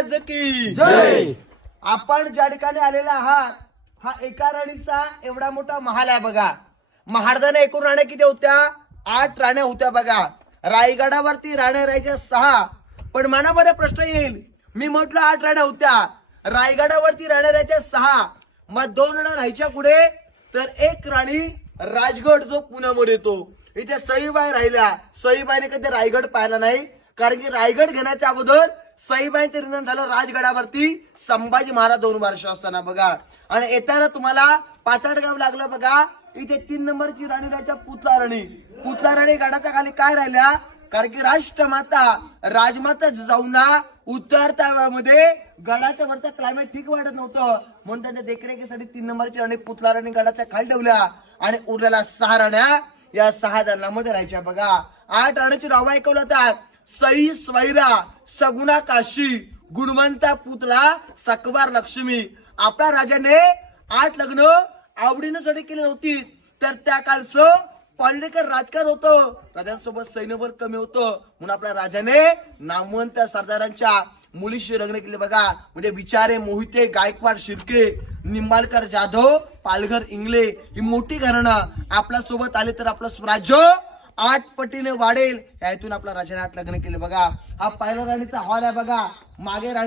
की जय. आपण ज्या ठिकाणी आलेला आहात हा एका राणीचा एवढा मोठा महाल आहे बघा. महाराजांना एकूण राण्या किती होत्या? 8 राण्या होत्या बघा. रायगडावरती राण्या राहायच्या 6. पण मनामध्ये प्रश्न येईल, मी म्हटलं 8 राण्या होत्या, रायगडावरती राण्या राहायच्या 6, मग 2 राण्या राहायच्या कुठे? तर एक राणी राजगड जो पुण्यामध्ये येतो, इथे सईबाई राहिल्या. सईबाईने कधी रायगड पाहिला नाही, कारण की रायगड घेण्याच्या अगोदर सईबाईंचं निधन झालं राजगडावरती संभाजी महाराज 2 वर्ष असताना बघा. आणि येताना तुम्हाला पाचाडगाव लागलं बघा. इथे 3 नंबरची राणी राहायच्या पुतला राणी. पुतला राणी गडाच्या खाली काय राहिल्या? कारण की राष्ट्रमाता राजमाता जिजाऊंना उतरत्या वेळामध्ये गडाच्या वरचा क्लायमेट ठीक वाटत नव्हतं, म्हणून त्यांच्या देखरेखीसाठी 3 नंबरची राणी पुतला राणी गडाच्या खाली ठेवल्या. आणि उरलेल्या 6 राण्या या 6 दलामध्ये राहायच्या बघा. 8 राण्याची नावं ऐकवलं जातात. सई स्वैरा, सगुणा काशी, गुणवंता पुतला, सकवार लक्ष्मी. आपल्या राजाने 8 लग्न आवडीनं केली नव्हती, तर त्या काळचं पॉलिटिकल राजकारण होतं, राजांसोबत सैन्यबळ कमी होतं, म्हणून आपल्या राजाने नामवंत सरदारांच्या मुलीशी लग्न केले बघा. म्हणजे विचारे, मोहिते, गायकवाड, शिर्के, निंबाळकर, जाधव, पालघर, इंगले ही मोठी घराणं आपल्या सोबत आले तर आपलं स्वराज्य 8 पटीने वाढेल. यातून आपल्या राजाने 8 लग्न केले बघा. हा पहिला राणीचा हॉल आहे बघा. मागे राणी